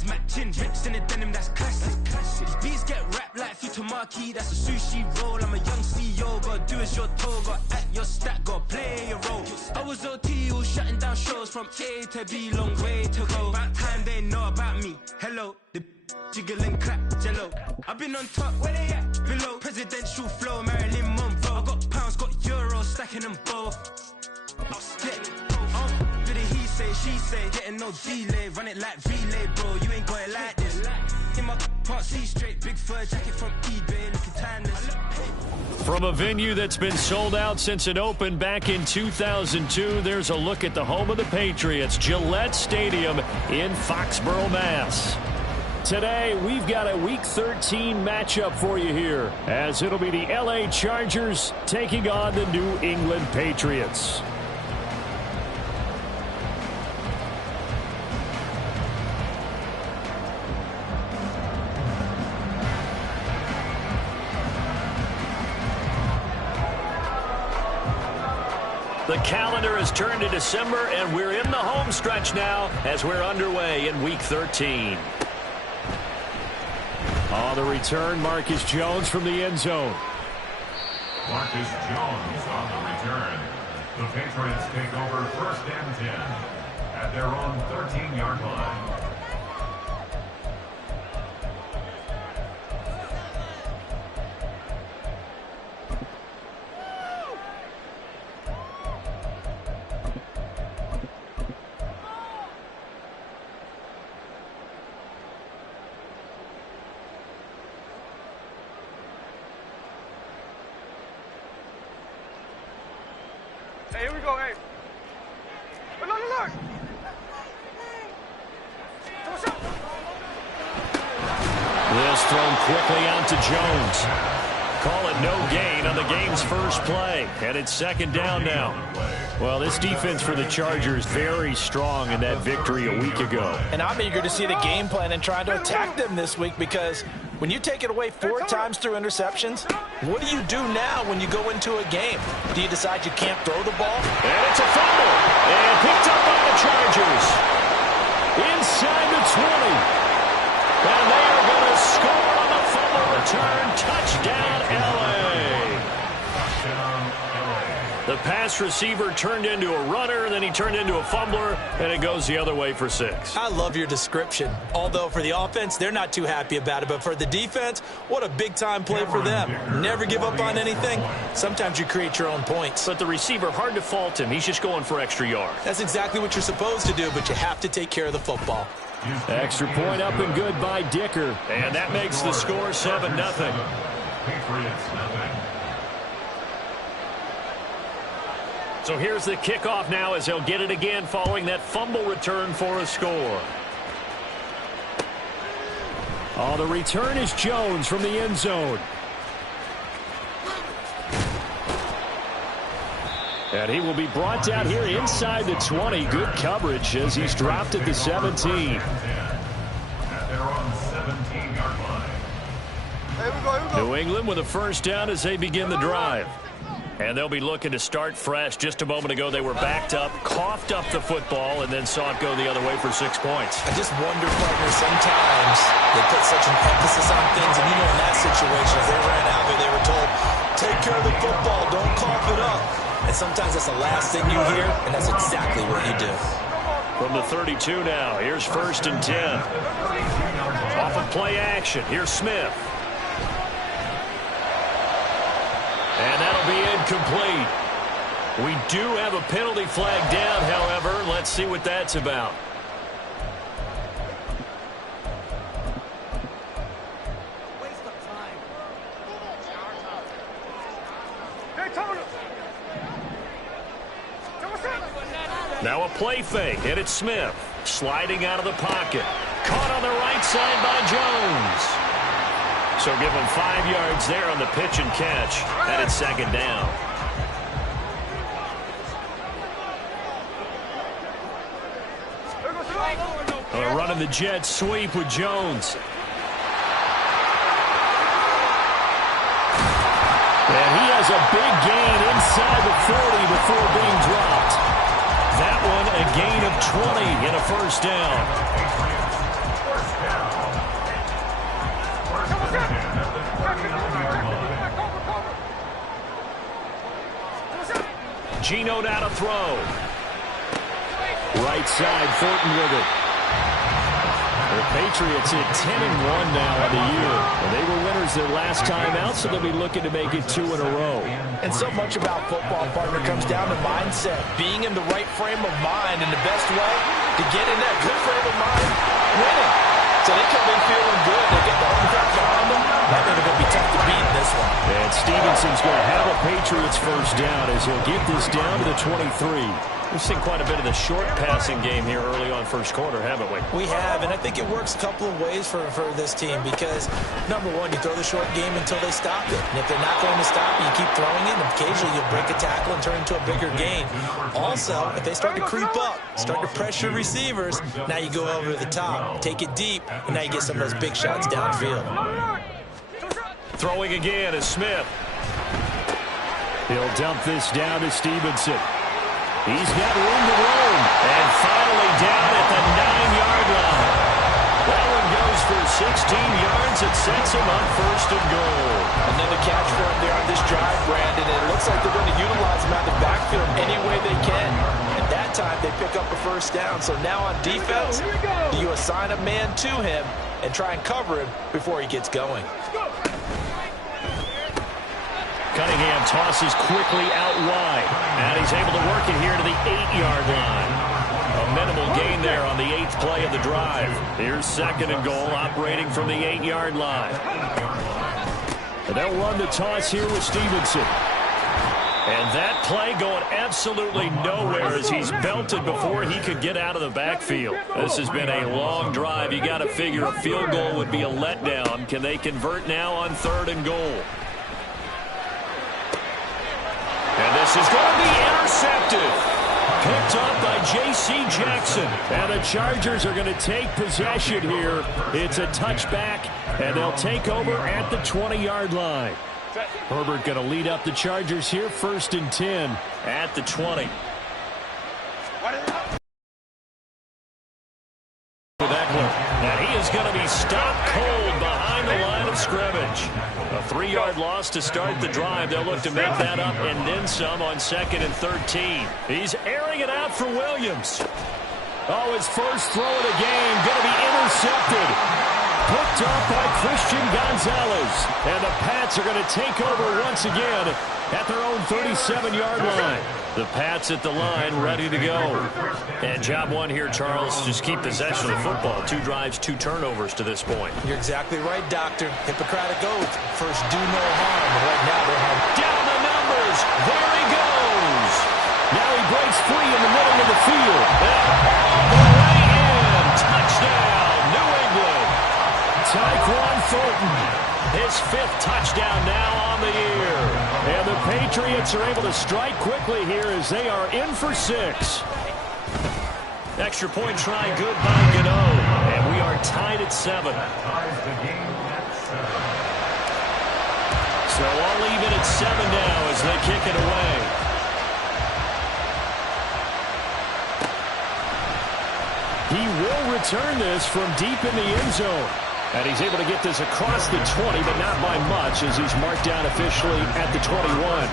ties matching, drips in the denim, that's classic. These beats get wrapped like futamaki, that's a sushi roll. I'm a young CEO, gotta do as you're told, gotta act your stat, gotta play your role. I was OT, all shutting down shows from A to B, long way to go. About time they know about me. Hello, the jiggle and clap, jello. I've been on top, where they at? Below, presidential flow, Marilyn Monroe. I got pounds, got euros, stacking them both. I'll split. Do the he say, she say, getting no delay, run it like relay, bro. You ain't got it like this. In my part C straight, big fur jacket from eBay, looking timeless. From a venue that's been sold out since it opened back in 2002, there's a look at the home of the Patriots, Gillette Stadium in Foxborough, Mass. Today, we've got a Week 13 matchup for you here, as it'll be the LA Chargers taking on the New England Patriots. The calendar has turned to December, and we're in the home stretch now as we're underway in Week 13. On the return, Marcus Jones from the end zone. Marcus Jones on the return. The Patriots take over 1st and 10 at their own 13-yard line. Hey, here we go, hey. Look. This thrown quickly out to Jones. Call it no gain on the game's first play. And it's 2nd down now. Well, this defense for the Chargers very strong in that victory a week ago. And I'm eager to see the game plan and try to attack them this week, because when you take it away 4 times through interceptions, what do you do now when you go into a game? Do you decide you can't throw the ball? And it's a fumble. And picked up by the Chargers. Inside the 20. And they are going to score on the fumble return. Touchdown, L.A. The pass receiver turned into a runner, then he turned into a fumbler, and it goes the other way for 6. I love your description. Although for the offense, they're not too happy about it. But for the defense, what a big-time play for them. Never give up on anything. Sometimes you create your own points. But the receiver, hard to fault him. He's just going for extra yards. That's exactly what you're supposed to do, but you have to take care of the football. Extra point up and good by Dicker. And that makes the score 7-0. Patriots nothing. So here's the kickoff now as they'll get it again following that fumble return for a score. Oh, the return is Jones from the end zone. And he will be brought down here inside the 20. Good coverage as he's dropped at the 17. At their own 17-yard line. Here we go. New England with a 1st down as they begin the drive. And they'll be looking to start fresh. Just a moment ago, they were backed up, coughed up the football, and then saw it go the other way for 6 points. I just wonder, partner, sometimes they put such an emphasis on things. And, in that situation, as they ran out there, they were told, take care of the football, don't cough it up. And sometimes that's the last thing you hear, and that's exactly what you do. From the 32 now, here's 1st and 10. Off of play action, here's Smith. And that'll be incomplete. We do have a penalty flag down, however. Let's see what that's about. Waste of time. Now a play fake, and it's Smith. Sliding out of the pocket. Caught on the right side by Jones. So give him 5 yards there on the pitch and catch. And it's 2nd down. Running the jet sweep with Jones. And he has a big gain inside the 40 before being dropped. That one a gain of 20 and a 1st down. Gino now to throw. Right side, Thornton with it. The Patriots at 10-1 now on the year. And they were winners their last time out, so they'll be looking to make it 2 in a row. And so much about football, partner, comes down to mindset. Being in the right frame of mind, and the best way to get in that good frame of mind, winning. So they come in feeling good. They get the home crowd behind them. That they're going to be tough to beat in this one. And Stevenson's going to have a Patriots first down as he'll get this down to the 23. We've seen quite a bit of the short passing game here early on first quarter, haven't we? We have, and I think it works a couple of ways for this team because, number one, you throw the short game until they stop it. And if they're not going to stop it, you keep throwing it, and occasionally you'll break a tackle and turn into a bigger gain. Also, if they start to creep up, start to pressure receivers, now you go over the top, take it deep, and now you get some of those big shots downfield. Throwing again is Smith. He'll dump this down to Stevenson. He's got room to roam. And finally down at the 9-yard line. That one goes for 16 yards. It sets him up first and goal. Another catch for him there on this drive, Brandon. It looks like they're going to utilize him out of the backfield any way they can. At that time, they pick up a first down. So now on defense, do you assign a man to him and try and cover him before he gets going? Cunningham tosses quickly out wide. And he's able to work it here to the 8-yard line. A minimal gain there on the 8th play of the drive. Here's second and goal, operating from the 8-yard line. And they'll run the toss here with Stevenson. And that play going absolutely nowhere as he's belted before he could get out of the backfield. This has been a long drive. You got to figure a field goal would be a letdown. Can they convert now on 3rd and goal? And this is going to be intercepted. Picked up by J.C. Jackson. And the Chargers are going to take possession here. It's a touchback, and they'll take over at the 20-yard line. Herbert going to lead up the Chargers here, 1st and 10 at the 20. With Eckler. And he is going to be stopped cold behind the line of scrimmage. A 3-yard loss to start the drive. They'll look to make that up and then some on 2nd and 13. He's airing it out for Williams. Oh, his first throw of the game going to be intercepted. Picked up by Christian Gonzalez. And the Pats are going to take over once again at their own 37-yard line. The Pats at the line, ready to go. And job one here, Charles, just keep possession of the football. 2 drives, 2 turnovers to this point. You're exactly right, Doctor. Hippocratic oath. First, do no harm. But right now, they're home. Down the numbers. There he goes. Now he breaks free in the middle of the field. And way in. Touchdown, New England. Tyquan Thornton. His 5th touchdown now on the year. And the Patriots are able to strike quickly here as they are in for 6. Extra point try good by Gano. And we are tied at 7. So all even at 7 now as they kick it away. He will return this from deep in the end zone. And he's able to get this across the 20, but not by much as he's marked down officially at the 21.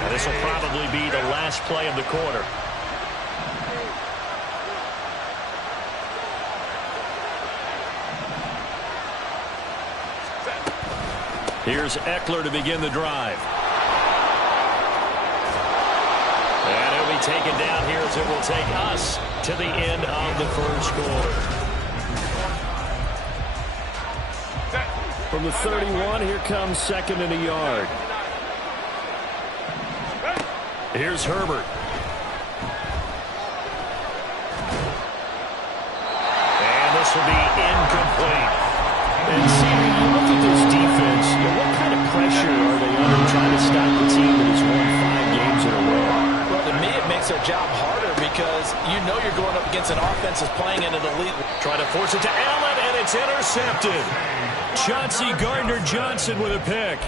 And this will probably be the last play of the quarter. Here's Eckler to begin the drive. And he'll be taken down here as it will take us to the end of the first quarter. From the 31, here comes 2nd and a yard. Here's Herbert. And this will be incomplete. And see, when you look at this defense, what kind of pressure are they under trying to stop the team that has won 5 games in a row? Well, to me, it makes their job harder because you know you're going up against an offense that's playing at an elite. Trying to force it to Allen, and it's intercepted. Chauncey Gardner-Johnson with a pick.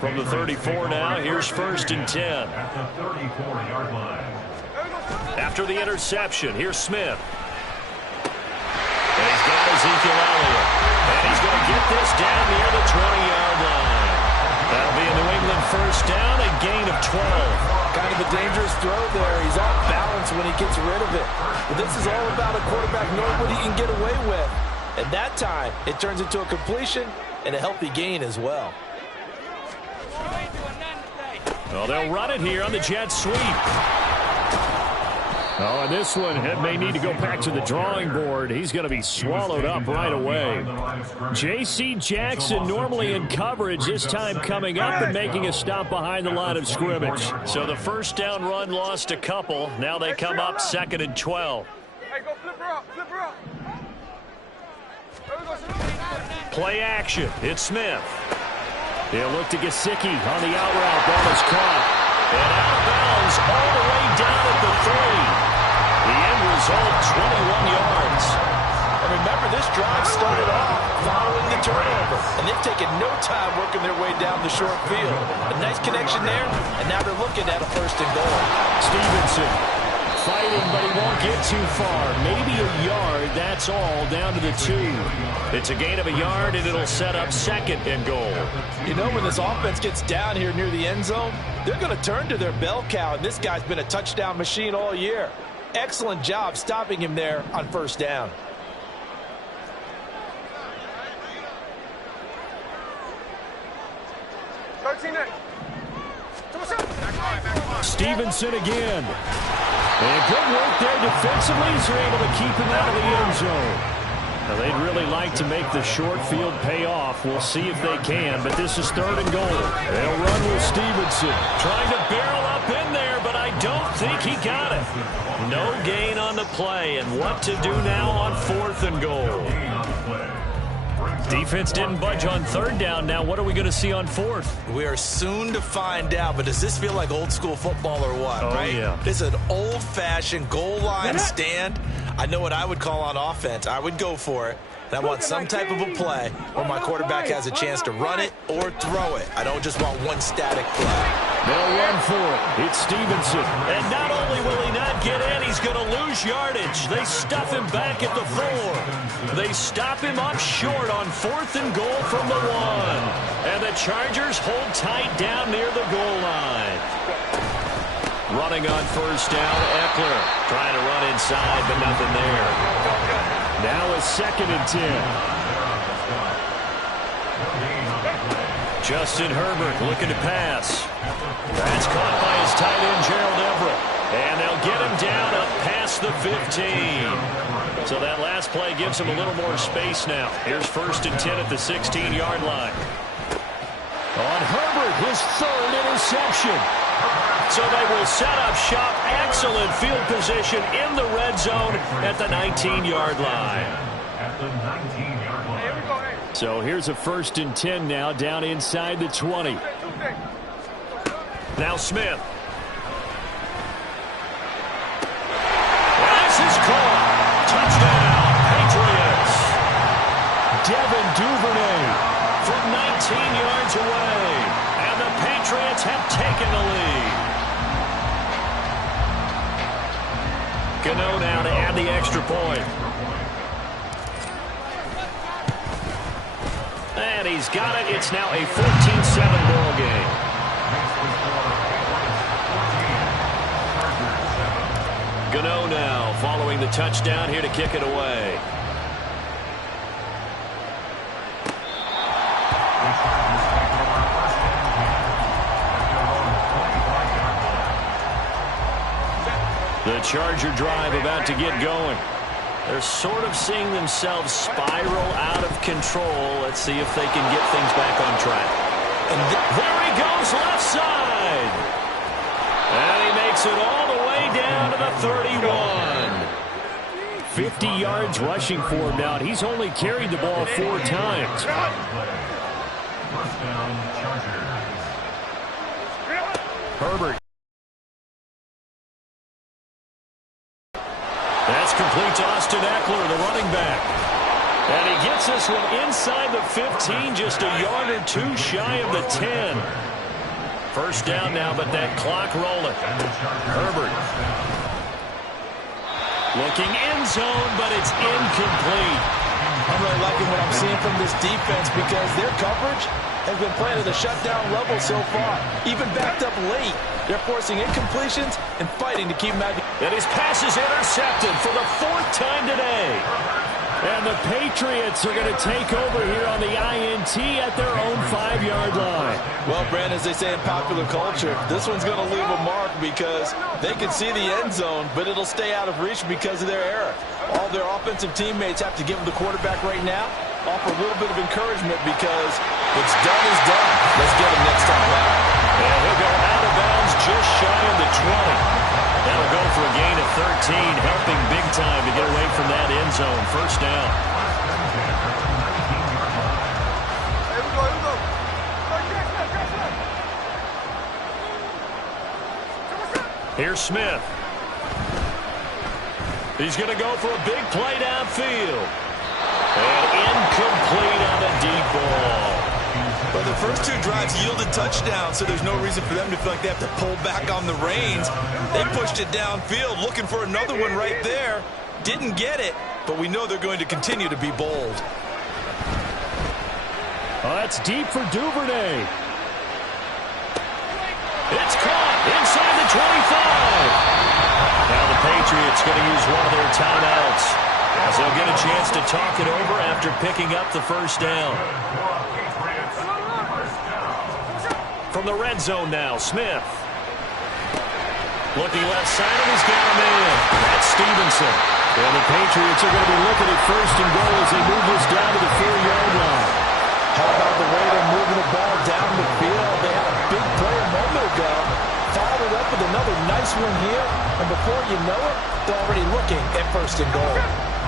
From the 34 now, here's 1st and 10. At the 34-yard line. After the interception, here's Smith. Ezekiel Elliott. And he's going to get this down near the 20-yard line. That'll be a New England first down, a gain of 12. Kind of a dangerous throw there. He's off balance when he gets rid of it. But this is all about a quarterback knowing what he can get away with. And that time, it turns into a completion and a healthy gain as well. Well, they'll run it here on the jet sweep. Oh, and this one, it may need to go back to the drawing board. He's going to be swallowed up right away. J.C. Jackson normally in coverage, this time coming up and making a stop behind the line of scrimmage. So the first down run lost a couple. Now they come up 2nd and 12. Hey, go flip her up, flip her up. Play action. It's Smith. They'll look to Gesicki on the out route. Ball is caught. And out of bounds all the way down at the 3. The end result, 21 yards. And remember, this drive started off following the turnover. And they've taken no time working their way down the short field. A nice connection there, and now they're looking at a 1st and goal. Stevenson fighting, but he won't get too far. Maybe a yard, that's all, down to the 2. It's a gain of a yard, and it'll set up 2nd and goal. You know, when this offense gets down here near the end zone, they're going to turn to their bell cow, and this guy's been a touchdown machine all year. Excellent job stopping him there on 1st down. Stevenson again. And good work there defensively. They're able to keep him out of the end zone. Now, they'd really like to make the short field pay off. We'll see if they can, but this is 3rd and goal. They'll run with Stevenson. Trying to barrel up in there, but I don't think he got it. No gain on the play, and what to do now on 4th and goal. Defense didn't budge on 3rd down. Now, what are we going to see on 4th? We are soon to find out, but does this feel like old school football or what, right? Yeah. This is an old-fashioned goal line stand. I know what I would call on offense. I would go for it. And I want some type of a play where my quarterback has a chance to run it or throw it. I don't just want one static play. They'll run for it. It's Stevenson. And not only will he not get in, he's going to lose yardage. They stuff him back at the 4. They stop him up short on 4th and goal from the 1. And the Chargers hold tight down near the goal line. Running on 1st down, Eckler. Trying to run inside, but nothing there. Now it's 2nd and 10. Justin Herbert looking to pass. That's caught by his tight end, Gerald Everett. And they'll get him down up past the 15. So that last play gives him a little more space now. Here's 1st and 10 at the 16-yard line. On Herbert, his 3rd interception. So they will set up shop. Excellent field position in the red zone at the 19-yard line. So here's a 1st and 10 now down inside the 20. Now Smith. This is caught. Touchdown, Patriots. Devin Duvernay from 19 yards away. And the Patriots have taken the lead. Gano now to add the extra point. And he's got it. It's now a 14-7 ball game. Gano now following the touchdown here to kick it away. The Charger drive about to get going. They're sort of seeing themselves spiral out of control. Let's see if they can get things back on track. And there he goes left side. And he makes it all the way down to the 31. 50 yards rushing for him now. He's only carried the ball 4 times. Herbert. That's complete to Austin Eckler, the running back. And he gets this one inside the 15, just a yard or 2 shy of the 10. First down now, but that clock rolling. Herbert. Looking end zone, but it's incomplete. I'm really liking what I'm seeing from this defense because their coverage has been playing at a shutdown level so far. Even backed up late, they're forcing incompletions and fighting to keep them out. And his pass is intercepted for the 4th time today. And the Patriots are going to take over here on the INT at their own 5-yard line. Well, Brandon, as they say in popular culture, this one's going to leave a mark because they can see the end zone, but it'll stay out of reach because of their error. All their offensive teammates have to give them the quarterback right now, offer a little bit of encouragement because what's done is done. Let's get him next time out. And he'll go out of bounds just shy of the 20. That'll go for a gain of 13, helping big time to get away from that end zone. First down. Here we go. Here's Smith. He's going to go for a big play downfield. And incomplete on a deep ball. Well, the first 2 drives yielded touchdowns, so there's no reason for them to feel like they have to pull back on the reins. They pushed it downfield, looking for another one right there. Didn't get it, but we know they're going to continue to be bold. Oh, that's deep for Duvernay. It's caught inside the 25. Now the Patriots going to use one of their timeouts as they'll get a chance to talk it over after picking up the first down. From the red zone now, Smith. Looking left side, and he's got him in. That's Stevenson. And the Patriots are going to be looking at first and goal as they move this down to the 4-yard line. How about the way they're moving the ball down the field? They had a big play a moment ago. Followed it up with another nice one here. And before you know it, they're already looking at first and goal.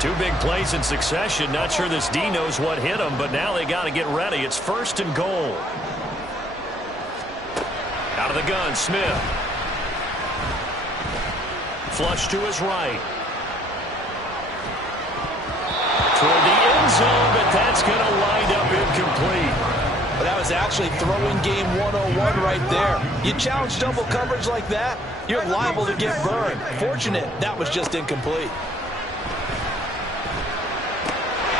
2 big plays in succession. Not sure this D knows what hit him, but now they got to get ready. It's first and goal. Out of the gun, Smith. Flush to his right. Toward the end zone, but that's going to wind up incomplete. Well, that was actually throwing game 101 right there. You challenge double coverage like that, you're liable to get burned. Fortunate, that was just incomplete.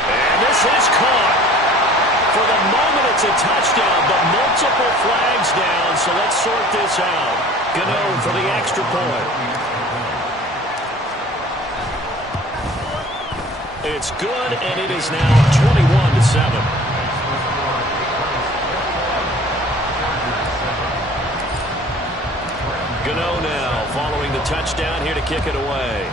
And this is caught. For the moment, it's a touchdown, but multiple flags down, so let's sort this out. Gano for the extra point. It's good, and it is now 21-7. Gano now following the touchdown here to kick it away.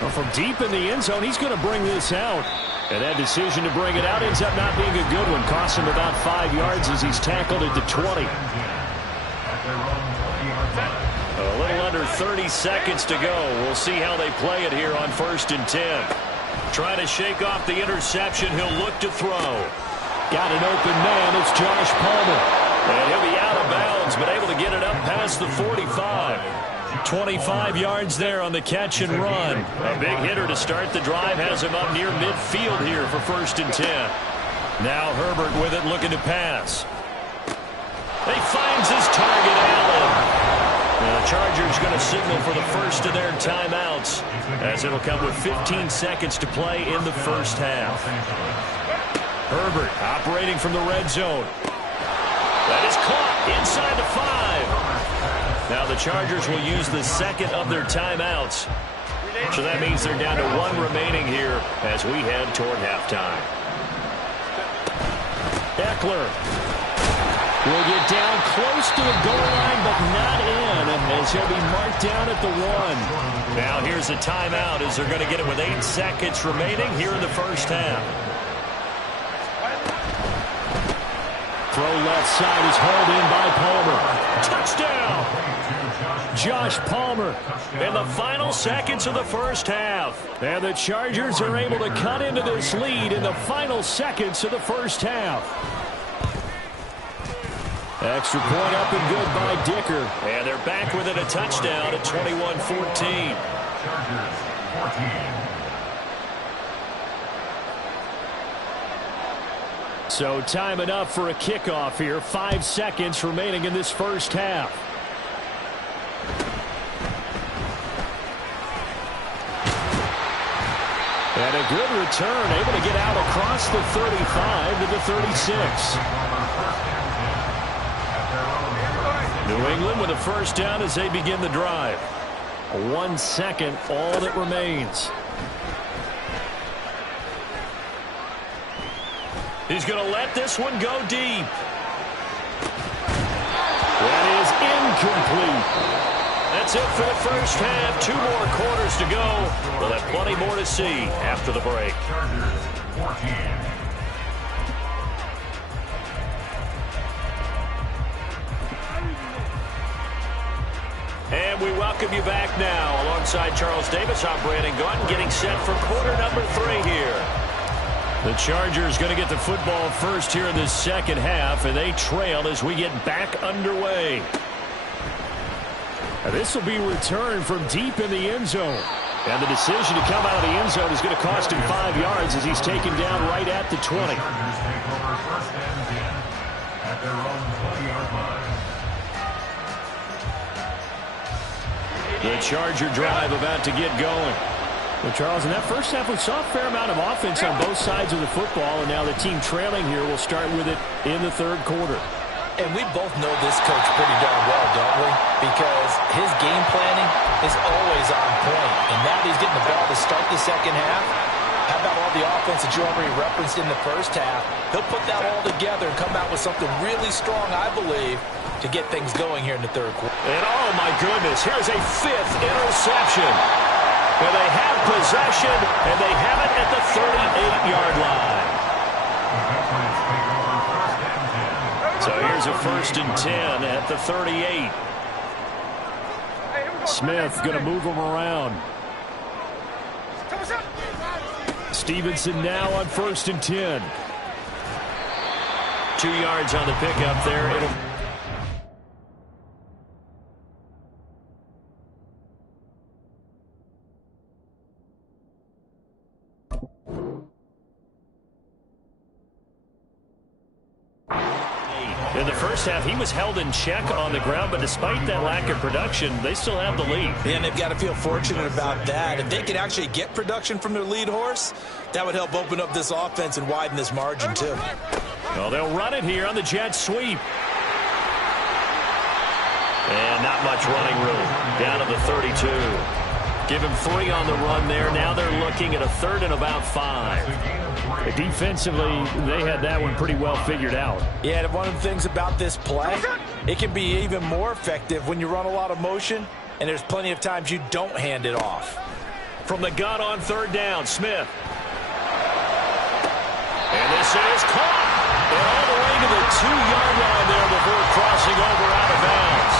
Well, from deep in the end zone, he's going to bring this out. And that decision to bring it out ends up not being a good one. Costs him about 5 yards as he's tackled at the 20. A little under 30 seconds to go. We'll see how they play it here on 1st and 10. Trying to shake off the interception. He'll look to throw. Got an open man. It's Josh Palmer. And he'll be out of bounds, but able to get it up past the 45. 25 yards there on the catch and run. A big hitter to start the drive. Has him up near midfield here for 1st and 10. Now Herbert with it, looking to pass. He finds his target, Allen. The Chargers going to signal for the first of their timeouts, as it'll come with 15 seconds to play in the first half. Herbert operating from the red zone. That is caught inside the 5. Now the Chargers will use the second of their timeouts. So that means they're down to 1 remaining here as we head toward halftime. Eckler will get down close to the goal line, but not in, as he'll be marked down at the 1. Now here's a timeout as they're going to get it with 8 seconds remaining here in the first half. Throw left side is hauled in by Palmer. Touchdown! Josh Palmer in the final seconds of the first half. And the Chargers are able to cut into this lead in the final seconds of the first half. Extra point up and good by Dicker. And they're back with it, a touchdown at 21-14. Chargers 14. So time enough for a kickoff here. 5 seconds remaining in this first half. And a good return, able to get out across the 35 to the 36. New England with a first down as they begin the drive. 1 second, all that remains. He's going to let this one go deep. That is incomplete. That's it for the first half. 2 more quarters to go. We'll have plenty more to see after the break. And we welcome you back now. Alongside Charles Davis, I'm Brandon Gaudin, getting set for quarter number 3 here. The Chargers going to get the football first here in the second half, and they trail as we get back underway. This will be returned from deep in the end zone. And the decision to come out of the end zone is going to cost him 5 yards as he's taken down right at the 20. Chargers take over first and 10 at their own 20-yard line. The Charger drive about to get going. Well, Charles, in that first half, we saw a fair amount of offense on both sides of the football, and now the team trailing here will start with it in the third quarter. And we both know this coach pretty darn well, don't we? Because his game planning is always on point. And now that he's getting the ball to start the second half, how about all the offense that you already referenced in the first half? He'll put that all together and come out with something really strong, I believe, to get things going here in the third quarter. And oh my goodness, here's a 5th interception. Where they have possession, and they have it at the 38-yard line. So here's a 1st and 10 at the 38. Smith going to move them around. Stevenson now on 1st and 10. 2 yards on the pickup there. It'll... In the first half, he was held in check on the ground, but despite that lack of production, they still have the lead. And they've got to feel fortunate about that. If they could actually get production from their lead horse, that would help open up this offense and widen this margin, too. Well, they'll run it here on the jet sweep. And not much running room. Down to the 32. Give him 3 on the run there. Now they're looking at a 3rd and about 5. Defensively, they had that one pretty well figured out. Yeah, and one of the things about this play, it can be even more effective when you run a lot of motion, and there's plenty of times you don't hand it off. From the gun on 3rd down, Smith. And this is caught. And all the way to the 2-yard line there before crossing over out of bounds.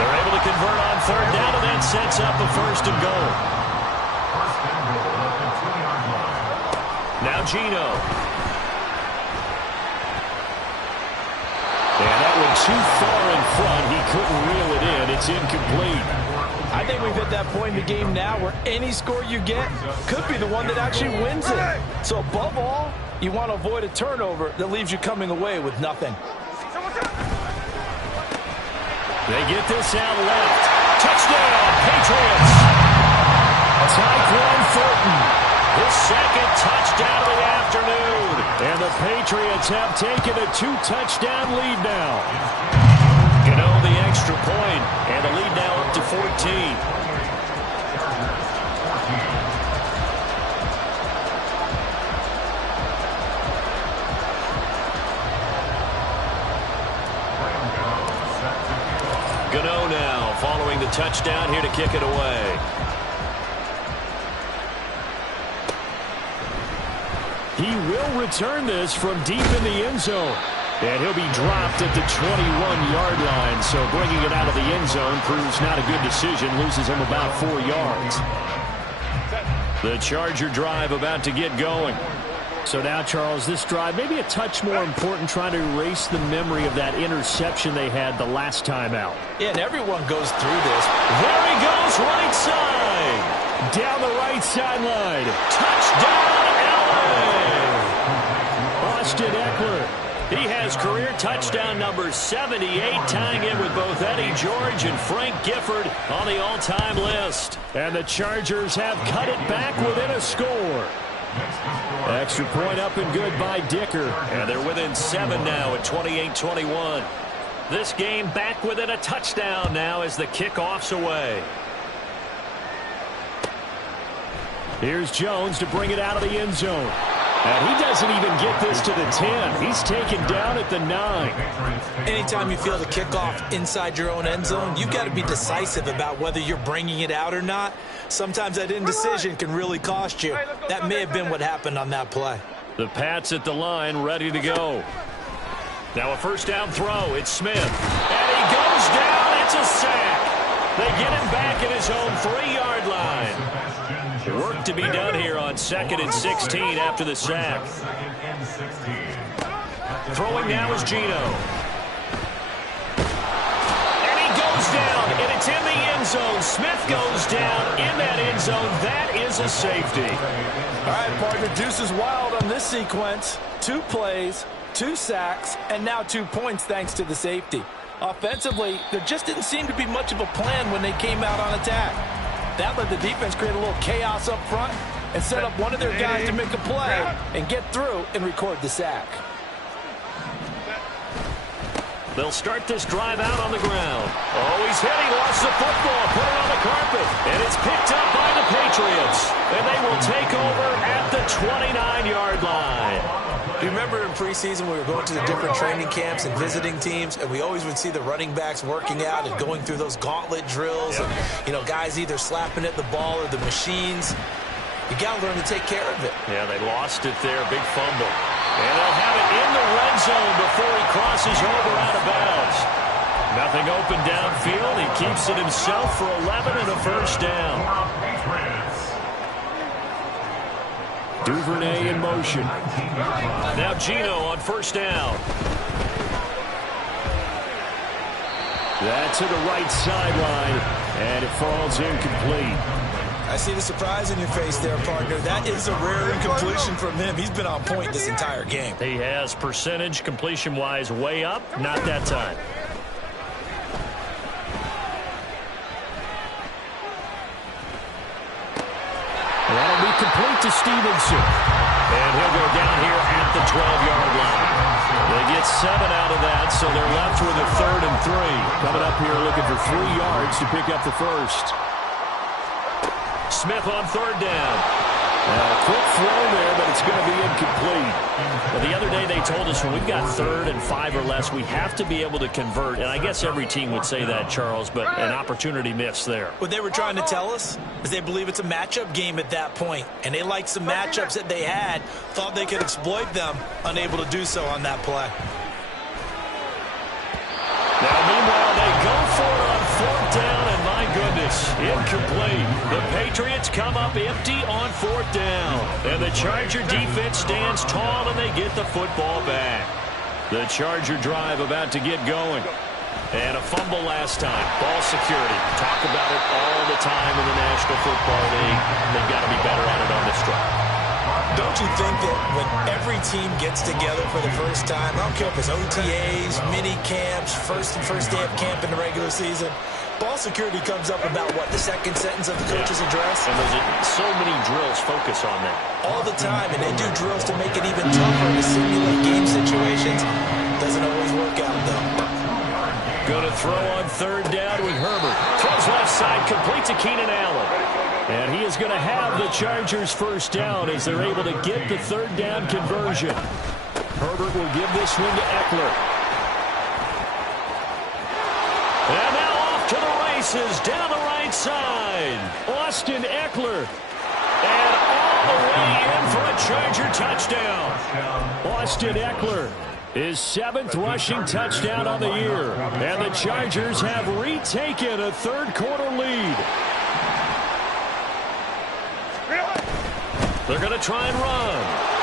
They're able to convert on 3rd down, and that sets up a 1st and goal. Now Gino. And that one too far in front. He couldn't reel it in. It's incomplete. I think we've hit that point in the game now where any score you get could be the one that actually wins it. So above all, you want to avoid a turnover that leaves you coming away with nothing. They get this out left. Touchdown, Patriots. Tyquan Thornton. His 2nd touchdown of the afternoon. And the Patriots have taken a 2-touchdown lead now. Gano the extra point, and the lead now up to 14. Gano now following the touchdown here to kick it away. He will return this from deep in the end zone. And he'll be dropped at the 21-yard line. So bringing it out of the end zone proves not a good decision. Loses him about 4 yards. The Charger drive about to get going. So now, Charles, this drive maybe a touch more important, trying to erase the memory of that interception they had the last time out. Yeah, and everyone goes through this. There he goes, right side. Down the right sideline. Touchdown, LA. Austin Eckler He has career touchdown number 78, tying in with both Eddie George and Frank Gifford on the all-time list. And the Chargers have cut it back within a score. Extra point up and good by Dicker. And they're within 7 now at 28-21. This game back within a touchdown now as the kickoff's away. Here's Jones to bring it out of the end zone. And he doesn't even get this to the 10. He's taken down at the 9. Anytime you feel the kickoff inside your own end zone, you've got to be decisive about whether you're bringing it out or not. Sometimes that indecision can really cost you. That may have been what happened on that play. The Pats at the line, ready to go. Now a first down throw. It's Smith. And he goes down. It's a sack. They get him back at his own 3-yard line. Work to be done here on 2nd and 16 after the sack. Throwing now is Gino. And he goes down, and it's in the end zone. Smith goes down in that end zone. That is a safety. All right, partner, deuce is wild on this sequence. 2 plays, 2 sacks, and now 2 points thanks to the safety. Offensively, there just didn't seem to be much of a plan when they came out on attack. That let the defense create a little chaos up front and set up one of their guys to make a play and get through and record the sack. They'll start this drive out on the ground. Oh, he's hit. He lost the football. Put it on the carpet. And it's picked up by the Patriots. And they will take over at the 29-yard line. You remember in preseason we were going to the different training camps and visiting teams, and we always would see the running backs working out and going through those gauntlet drills. And, you know, guys either slapping at the ball or the machines. You got to learn to take care of it. Yeah, they lost it there. Big fumble. And they'll have it in the red zone before he crosses over out of bounds. Nothing open downfield. He keeps it himself for 11 and a first down. Duvernay in motion. Now Gino on first down. That's to the right sideline, and it falls incomplete. I see the surprise in your face there, partner. That is a rare incompletion from him. He's been on point this entire game. He has percentage completion-wise way up. Not that time. That'll be complete to Stevenson. And he'll go down here at the 12-yard line. They get 7 out of that, so they're left with a 3rd and 3. Coming up here looking for 3 yards to pick up the first. Smith on 3rd down. A quick throw there, but it's going to be incomplete. Well, the other day they told us when we've got 3rd and 5 or less, we have to be able to convert. And I guess every team would say that, Charles, but an opportunity missed there. What they were trying to tell us is they believe it's a matchup game at that point. And they liked some matchups that they had, thought they could exploit them, unable to do so on that play. Now, meanwhile, they go for it on 4th down, and my goodness, incomplete. The Patriots come up empty on 4th down. And the Charger defense stands tall, and they get the football back. The Charger drive about to get going. And a fumble last time. Ball security. Talk about it all the time in the National Football League. They've got to be better at it on this drive. Don't you think that when every team gets together for the first time, I don't care if it's OTAs, mini camps, first day of camp in the regular season, ball security comes up about, what, the second sentence of the coach's address? And there's so many drills focus on that. All the time, and they do drills to make it even tougher to simulate game situations. Doesn't always work out, though. Going to throw on 3rd down with Herbert. Throws left side, complete to Keenan Allen. And he is going to have the Chargers first down as they're able to get the 3rd down conversion. Herbert will give this one to Eckler. And now off to the races down the right side. Austin Eckler. And all the way in for a Charger touchdown. Austin Eckler. His 7th rushing touchdown on the year. And the Chargers have retaken a 3rd quarter lead. They're going to try and run.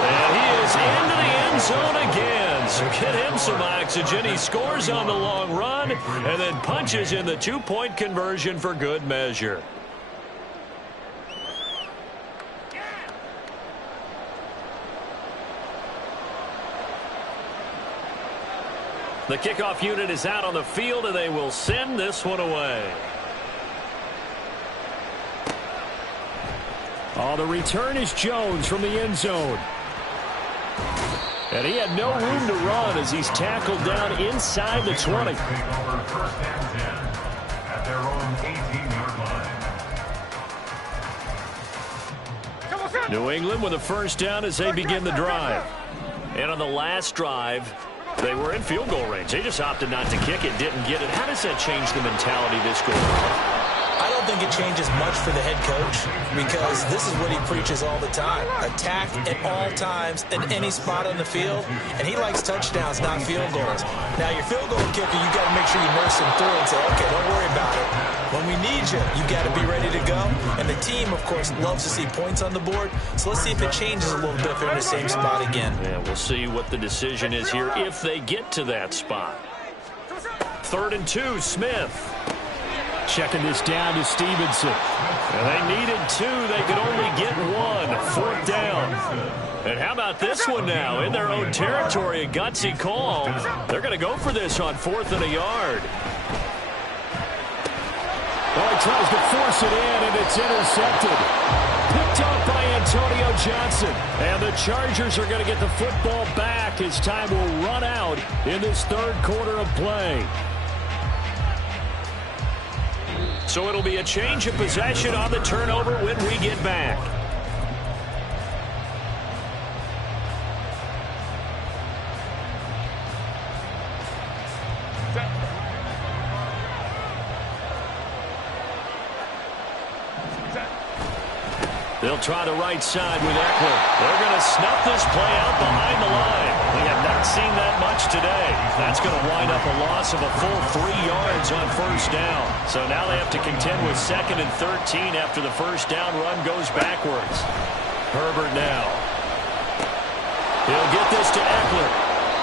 And he is into the end zone again. So get him some oxygen. He scores on the long run and then punches in the 2-point conversion for good measure. The kickoff unit is out on the field, and they will send this one away. Oh, the return is Jones from the end zone. And he had no room to run as he's tackled down inside the 20. Take over first and 10 at their own 18-yard line. New England with a first down as they begin the drive. And on the last drive, they were in field goal range. They just opted not to kick it, didn't get it. How does that change the mentality this goal? I don't think it changes much for the head coach because this is what he preaches all the time. Attack at all times in any spot on the field, and he likes touchdowns, not field goals. Now, your field goal kicker, you got to make sure you nurse him through and say, okay, don't worry about it. When we need you, you got to be ready to go. And the team, of course, loves to see points on the board. So let's see if it changes a little bit if they're in the same spot again. Yeah, we'll see what the decision is here if they get to that spot. 3rd and 2, Smith. Checking this down to Stevenson. And they needed 2. They could only get 1. 4th down. And how about this one now? In their own territory, a gutsy call. They're going to go for this on 4th and a yard. Oh, he tries to force it in, and it's intercepted. Picked up by Antonio Johnson. And the Chargers are going to get the football back as time will run out in this 3rd quarter of play. So it'll be a change of possession on the turnover when we get back. They'll try the right side with Eckler. They're going to snuff this play out behind the line. We have not seen that much today. That's going to wind up a loss of a full 3 yards on 1st down. So now they have to contend with 2nd and 13 after the 1st down run goes backwards. Herbert now. He'll get this to Eckler.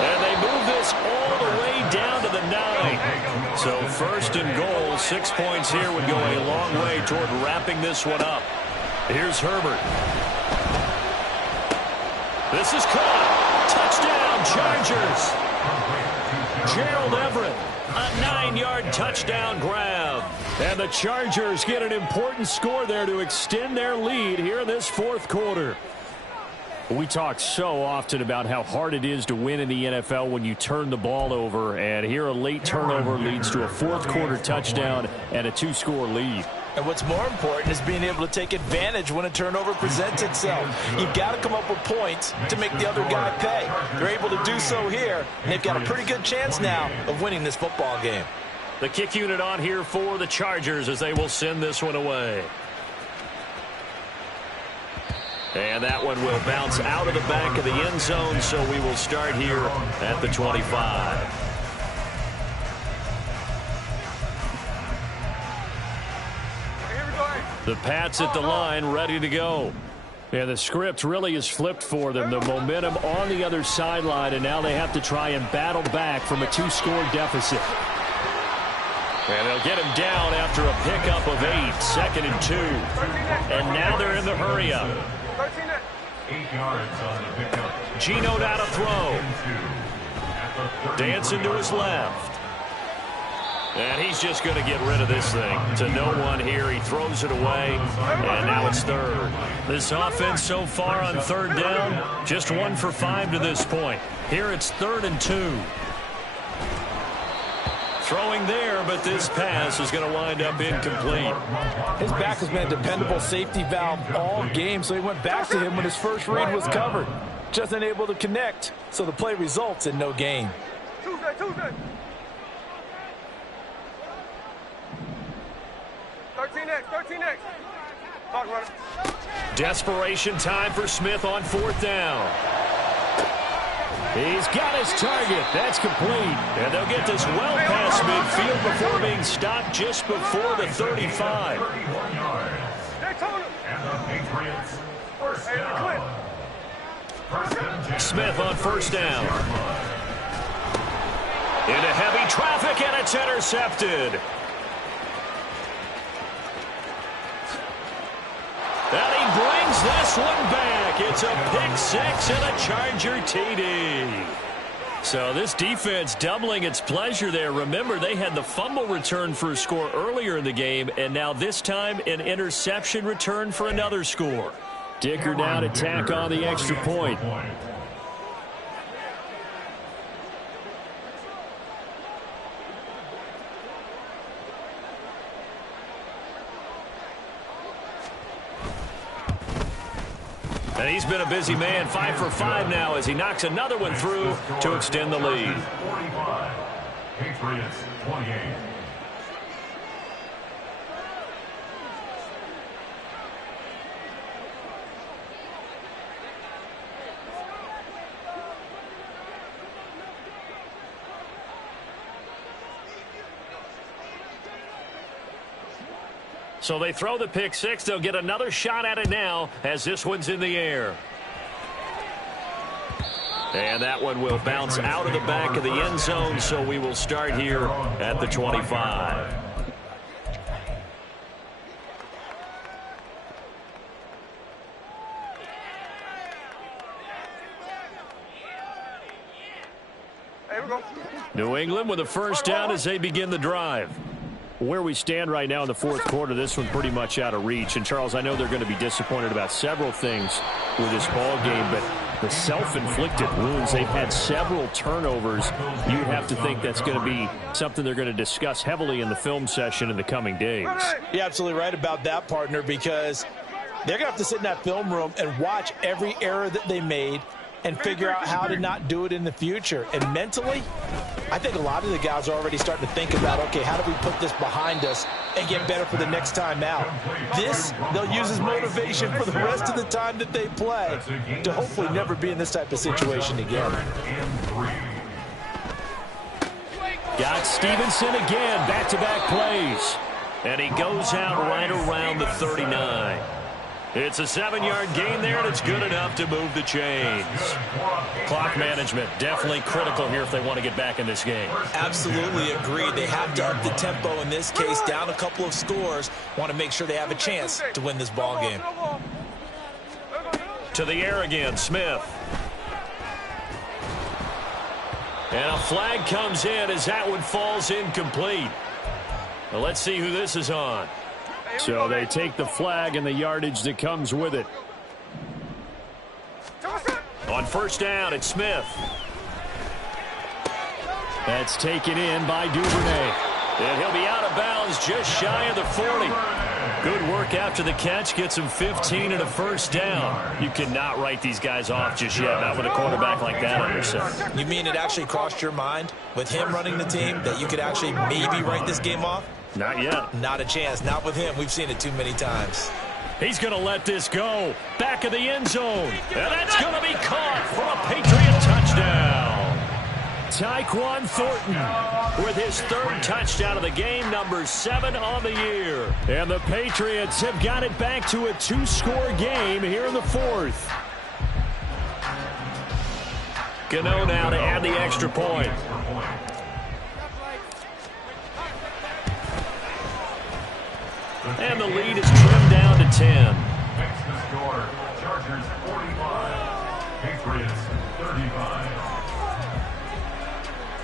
And they move this all the way down to the 9. So 1st and goal, 6 points here would go a long way toward wrapping this one up. Here's Herbert. This is caught. Touchdown, Chargers. Gerald Everett, a 9-yard touchdown grab. And the Chargers get an important score there to extend their lead here in this 4th quarter. We talk so often about how hard it is to win in the NFL when you turn the ball over. And here a late turnover leads to a 4th quarter touchdown and a 2-score lead. And what's more important is being able to take advantage when a turnover presents itself. You've got to come up with points to make the other guy pay. They're able to do so here, and they've got a pretty good chance now of winning this football game. The kick unit on here for the Chargers as they will send this one away. And that one will bounce out of the back of the end zone, so we will start here at the 25. The Pats at the line, ready to go. And the script really is flipped for them. The momentum on the other sideline, and now they have to try and battle back from a 2-score deficit. And they'll get him down after a pickup of 8, 2nd and 2. And now they're in the hurry-up. 8 yards on the pickup. Geno down to throw. Dancing to his left. And he's just going to get rid of this thing. To no one here. He throws it away. And now it's 3rd. This offense so far on 3rd down, just 1 for 5 to this point. Here it's 3rd and 2. Throwing there, but this pass is going to wind up incomplete. His back has been a dependable safety valve all game, so he went back to him when his first read was covered. Just unable to connect, so the play results in no gain. Tuesday. 13X. Talk about it. Desperation time for Smith on 4th down. He's got his target. That's complete. And they'll get this well past midfield before being stopped just before the 35. And the Patriots, 1st down. Smith on 1st down. Into heavy traffic, and it's intercepted. And he brings this one back. It's a pick 6 and a Charger TD. So this defense doubling its pleasure there. Remember, they had the fumble return for a score earlier in the game, and now this time an interception return for another score. Dicker now to tack on the extra point. And he's been a busy man, 5 for 5 now as he knocks another one through to extend the lead. 45, Patriots 28. So they throw the pick six. They'll get another shot at it now as this one's in the air. And that one will bounce out of the back of the end zone, so we will start here at the 25. Here we go. New England with a first down as they begin the drive. Where we stand right now in the fourth quarter, this one pretty much out of reach. And, Charles, I know they're going to be disappointed about several things with this ball game, but the self-inflicted wounds, they've had several turnovers. You have to think that's going to be something they're going to discuss heavily in the film session in the coming days. You're absolutely right about that, partner, because they're going to have to sit in that film room and watch every error that they made and figure out how to not do it in the future. And mentally, I think a lot of the guys are already starting to think about, okay, how do we put this behind us and get better for the next time out? This, they'll use as motivation for the rest of the time that they play to hopefully never be in this type of situation again. Got Stevenson again, back-to-back plays. And he goes out right around the 39. It's a 7-yard gain there, and it's good enough to move the chains. Clock management definitely critical here if they want to get back in this game. Absolutely agreed. They have to up the tempo in this case, down a couple of scores. Want to make sure they have a chance to win this ball game. To the air again, Smith. And a flag comes in as that one falls incomplete. Well, let's see who this is on. So they take the flag and the yardage that comes with it. On first down, it's Smith. That's taken in by Duvernay. And he'll be out of bounds just shy of the 40. Good work after the catch. Gets him 15 and a first down. You cannot write these guys off just yet, not with a quarterback like that under center. You mean it actually crossed your mind with him running the team that you could actually maybe write this game off? Not yet. Not a chance. Not with him. We've seen it too many times. He's going to let this go. Back of the end zone. And that's going to be caught for a Patriot touchdown. Tyquan Thornton with his third touchdown of the game, number 7 on the year. And the Patriots have got it back to a 2-score game here in the fourth. Gano now to add the extra point. And the lead is trimmed down to 10. Makes the score. Chargers 45. Patriots 35.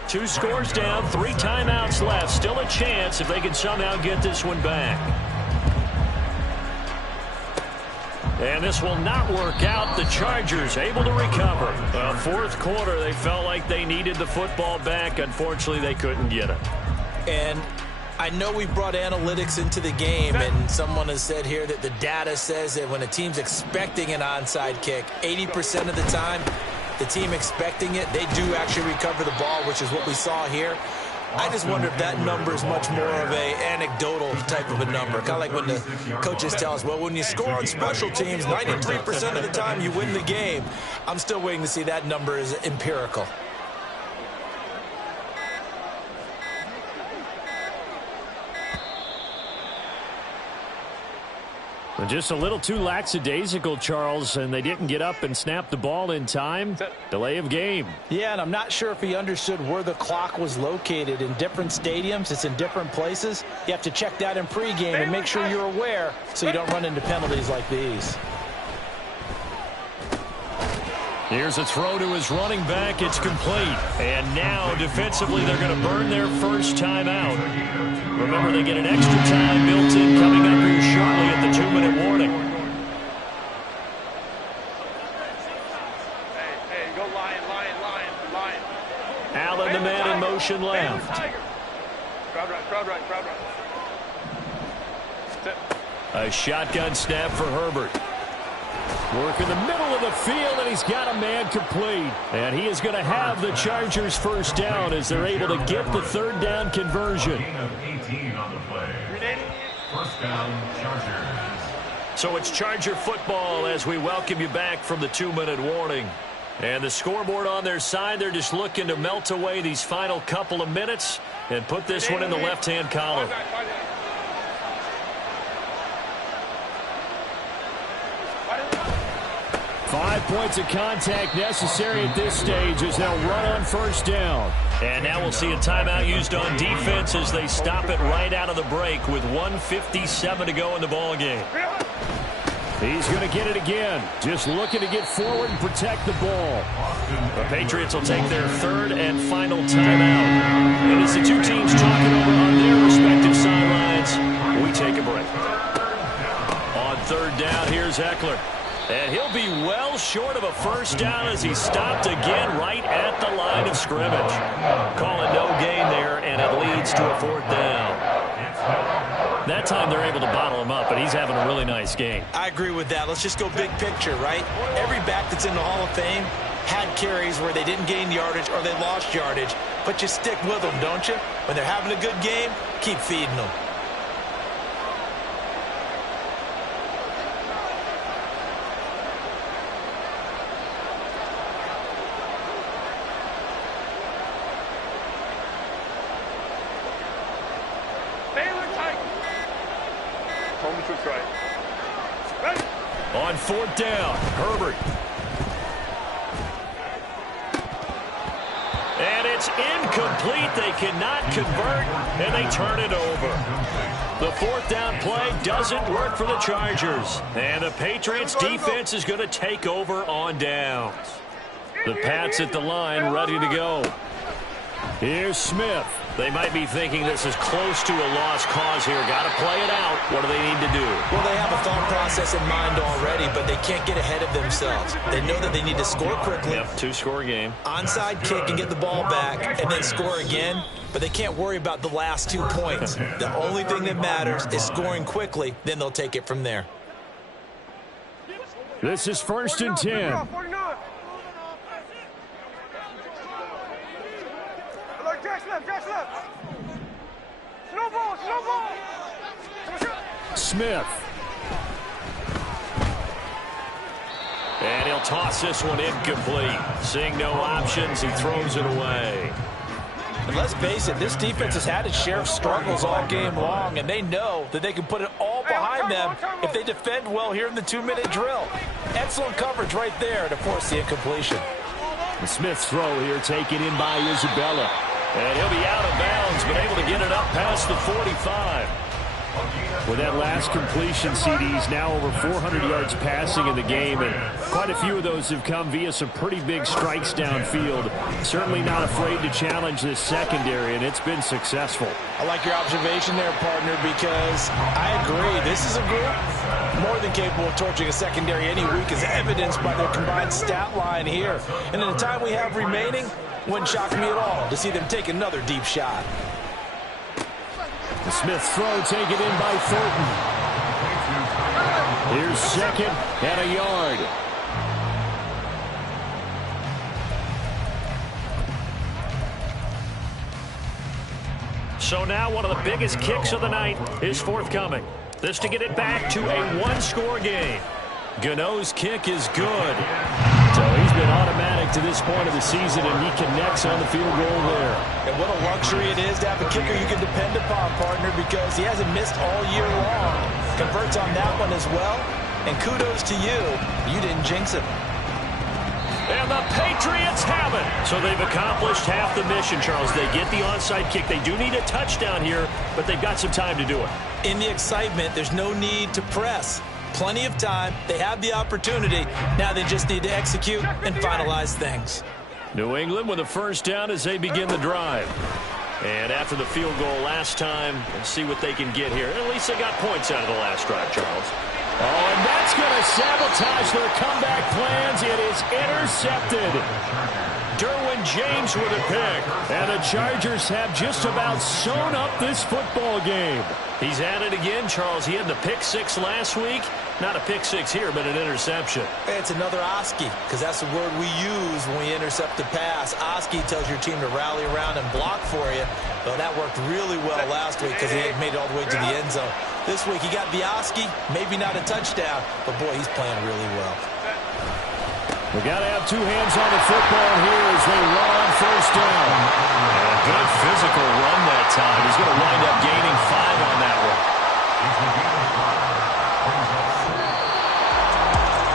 2 scores down, 3 timeouts left. Still a chance if they can somehow get this one back. And this will not work out. The Chargers able to recover. Fourth quarter, they felt like they needed the football back. Unfortunately, they couldn't get it. And I know we brought analytics into the game, and someone has said here that the data says that when a team's expecting an onside kick, 80% of the time, the team expecting it, they do actually recover the ball, which is what we saw here. I just wonder if that number is much more of a anecdotal type of a number. Kind of like when the coaches tell us, well, when you score on special teams, 93% of the time you win the game. I'm still waiting to see that number is empirical. Just a little too lackadaisical, Charles, and they didn't get up and snap the ball in time. Delay of game. Yeah, and I'm not sure if he understood where the clock was located. In different stadiums, it's in different places. You have to check that in pregame and make sure you're aware so you don't run into penalties like these. Here's a throw to his running back. It's complete. And now, defensively, they're going to burn their first time out. Remember, they get an extra time built in coming up here shortly at the 2-minute warning. Hey, go lion. Allen, the man in motion left. Crowd right. A shotgun snap for Herbert. Work in the middle of the field, and he's got a man complete. And he is going to have the Chargers first down as they're able to get the third down conversion. 18 on the play. First down, Chargers. So it's Charger football as we welcome you back from the 2-minute warning. And the scoreboard on their side, they're just looking to melt away these final couple of minutes and put this one in the left-hand column. 5 points of contact necessary at this stage as they'll run on first down. And now we'll see a timeout used on defense as they stop it right out of the break with 1:57 to go in the ballgame. He's going to get it again. Just looking to get forward and protect the ball. The Patriots will take their third and final timeout. And as the two teams talking over on their respective sidelines, we take a break. On third down, here's Eckler. And he'll be well short of a first down as he stopped again right at the line of scrimmage. Call it no gain there, and it leads to a fourth down. That time they're able to bottle him up, but he's having a really nice game. I agree with that. Let's just go big picture, right? Every back that's in the Hall of Fame had carries where they didn't gain yardage or they lost yardage, but you stick with them, don't you? When they're having a good game, keep feeding them. On fourth down, Herbert. And it's incomplete. They cannot convert, and they turn it over. The fourth down play doesn't work for the Chargers. And the Patriots defense is going to take over on downs. The Pats at the line ready to go. Here's Smith. They might be thinking this is close to a lost cause here. Got to play it out. What do they need to do? Well, they have a thought process in mind already, but they can't get ahead of themselves. They know that they need to score quickly. Yep, two-score game. Onside kick and get the ball back and then score again, but they can't worry about the last 2 points. The only thing that matters is scoring quickly, then they'll take it from there. This is first and 10. 49. Jack's left. Snowball. Smith. And he'll toss this one incomplete. Seeing no options, he throws it away. And let's face it, this defense has had its share of struggles all game long, and they know that they can put it all behind them if they defend well here in the 2-minute drill. Excellent coverage right there to force the incompletion. The Smith's throw here taken in by Isabella. And he'll be out of bounds, but able to get it up past the 45. With that last completion, CD's now over 400 yards passing in the game, and quite a few of those have come via some pretty big strikes downfield. Certainly not afraid to challenge this secondary, and it's been successful. I like your observation there, partner, because I agree. This is a group more than capable of torching a secondary any week, as evidenced by their combined stat line here. And in the time we have remaining, wouldn't shock me at all to see them take another deep shot. The Smith throw taken in by Thornton. Here's second and a yard. So now one of the biggest kicks of the night is forthcoming. This to get it back to a one-score game. Gano's kick is good. So he's been automatic to this point of the season, and he connects on the field goal there. And what a luxury it is to have a kicker you can depend upon, partner, because he hasn't missed all year long. Converts on that one as well. And kudos to you. You didn't jinx it. And the Patriots have it. So they've accomplished half the mission, Charles. They get the onside kick. They do need a touchdown here, but they've got some time to do it. In the excitement, there's no need to press. Plenty of time. They have the opportunity. Now they just need to execute and finalize things. New England with a first down as they begin the drive. And after the field goal last time, let's see what they can get here. At least they got points out of the last drive, Charles. Oh, and that's going to sabotage their comeback plans. It is intercepted. Derwin James with a pick. And the Chargers have just about sewn up this football game. He's at it again, Charles. He had the pick six last week. Not a pick six here, but an interception. It's another A-Nassstyyy, because that's the word we use when we intercept the pass. A-Nassstyyy tells your team to rally around and block for you. Well, that worked really well last week because he had made it all the way to the end zone. This week he got the A-Nassstyyy, maybe not a touchdown, but boy, he's playing really well. We got to have two hands on the football here as they run on first down. And a good physical run that time. He's going to wind up gaining 5 on that one.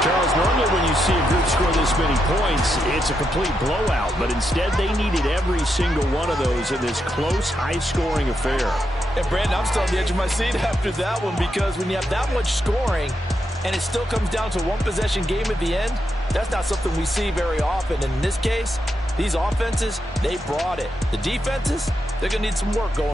Charles, normally when you see a group score this many points, it's a complete blowout. But instead, they needed every single one of those in this close, high-scoring affair. And, Brandon, I'm still on the edge of my seat after that one because when you have that much scoring and it still comes down to a one-possession game at the end, that's not something we see very often. And in this case, these offenses, they brought it. The defenses, they're going to need some work going.